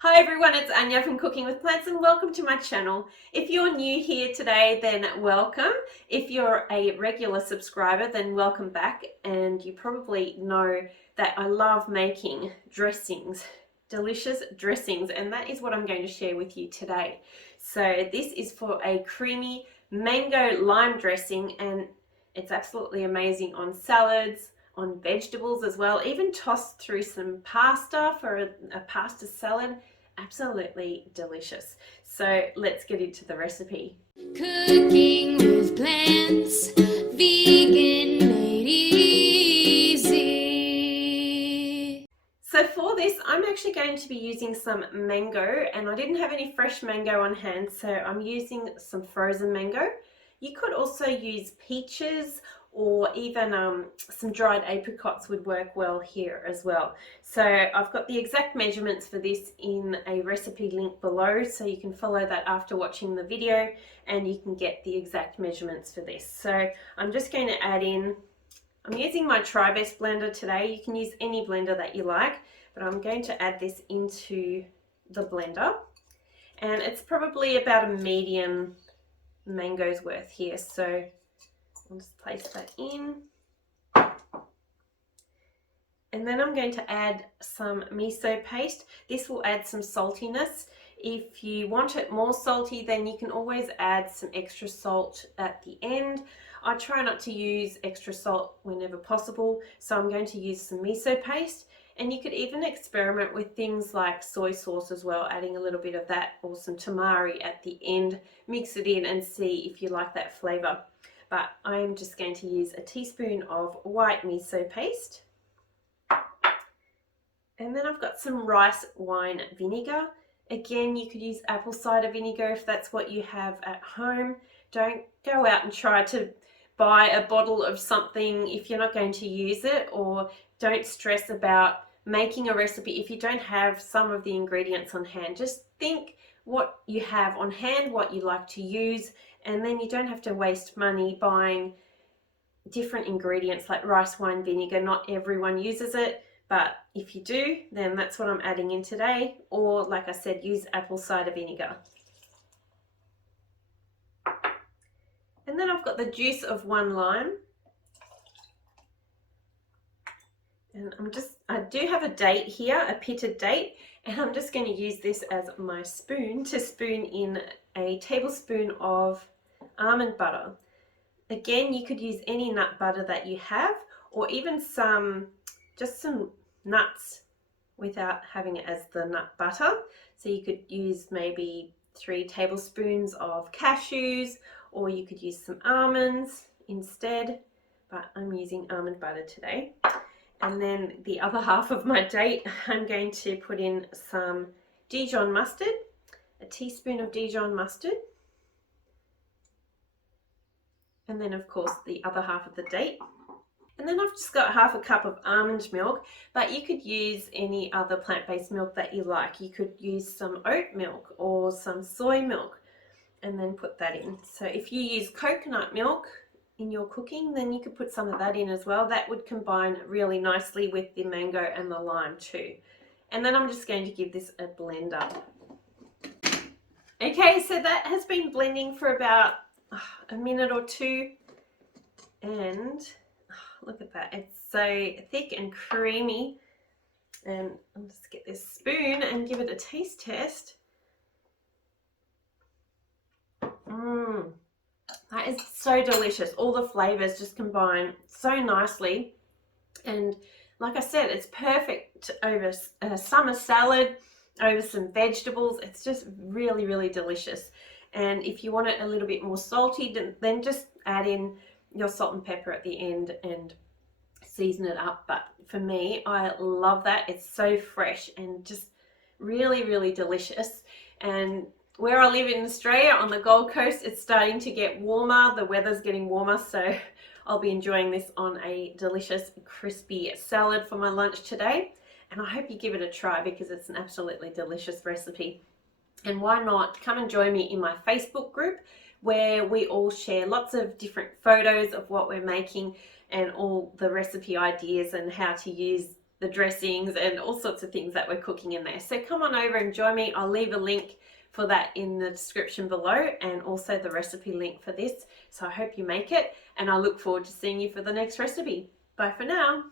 Hi everyone, it's Anja from Cooking with Plants and welcome to my channel. If you're new here today, then welcome. If you're a regular subscriber, then welcome back. And you probably know that I love making dressings, delicious dressings, and that is what I'm going to share with you today. So this is for a creamy mango lime dressing, and it's absolutely amazing on salads, on vegetables as well, even tossed through some pasta for a pasta salad. Absolutely delicious. So let's get into the recipe. Cooking with plants, vegan made easy. So for this, I'm actually going to be using some mango, and I didn't have any fresh mango on hand, so I'm using some frozen mango. You could also use peaches, or even some dried apricots would work well here as well. So I've got the exact measurements for this in a recipe link below, so you can follow that after watching the video and you can get the exact measurements for this. So I'm just going to add in, I'm using my Tri-Best blender today. You can use any blender that you like, but I'm going to add this into the blender, and it's probably about a medium mango's worth here, so I'll just place that in. And then I'm going to add some miso paste. This will add some saltiness. If you want it more salty, then you can always add some extra salt at the end. I try not to use extra salt whenever possible, so I'm going to use some miso paste. And you could even experiment with things like soy sauce as well, adding a little bit of that, or some tamari at the end. Mix it in and see if you like that flavor. But I'm just going to use a teaspoon of white miso paste. And then I've got some rice wine vinegar. Again, you could use apple cider vinegar if that's what you have at home. Don't go out and try to buy a bottle of something if you're not going to use it, or don't stress about making a recipe if you don't have some of the ingredients on hand. Just think what you have on hand, what you like to use, and then you don't have to waste money buying different ingredients like rice wine vinegar. Not everyone uses it, but if you do, then that's what I'm adding in today. Or like I said, use apple cider vinegar. And then I've got the juice of 1 lime. And I do have a date here, a pitted date, and I'm just going to use this as my spoon to spoon in a tablespoon of almond butter. Again, you could use any nut butter that you have, or even just some nuts without having it as the nut butter. So you could use maybe 3 tablespoons of cashews, or you could use some almonds instead, but I'm using almond butter today. And then the other half of my date, I'm going to put in some Dijon mustard, a teaspoon of Dijon mustard. And then of course the other half of the date. And then I've just got half a cup of almond milk, but you could use any other plant-based milk that you like. You could use some oat milk or some soy milk and then put that in. So if you use coconut milk in your cooking, then you could put some of that in as well. That would combine really nicely with the mango and the lime too. And then I'm just going to give this a blend up. Okay, so that has been blending for about a minute or two, and look at that, it's so thick and creamy. And I'll just get this spoon and give it a taste test. That is so delicious. All the flavors just combine so nicely, and like I said, it's perfect over a summer salad, over some vegetables. It's just really, really delicious. And if you want it a little bit more salty, then just add in your salt and pepper at the end and season it up. But for me, I love that. It's so fresh and just really, really delicious. And where I live in Australia on the Gold Coast, it's starting to get warmer. The weather's getting warmer, so I'll be enjoying this on a delicious crispy salad for my lunch today. And I hope you give it a try because it's an absolutely delicious recipe. And why not come and join me in my Facebook group, where we all share lots of different photos of what we're making and all the recipe ideas and how to use the dressings and all sorts of things that we're cooking in there. So come on over and join me. I'll leave a link for that in the description below, and also the recipe link for this. So I hope you make it, and I look forward to seeing you for the next recipe. Bye for now.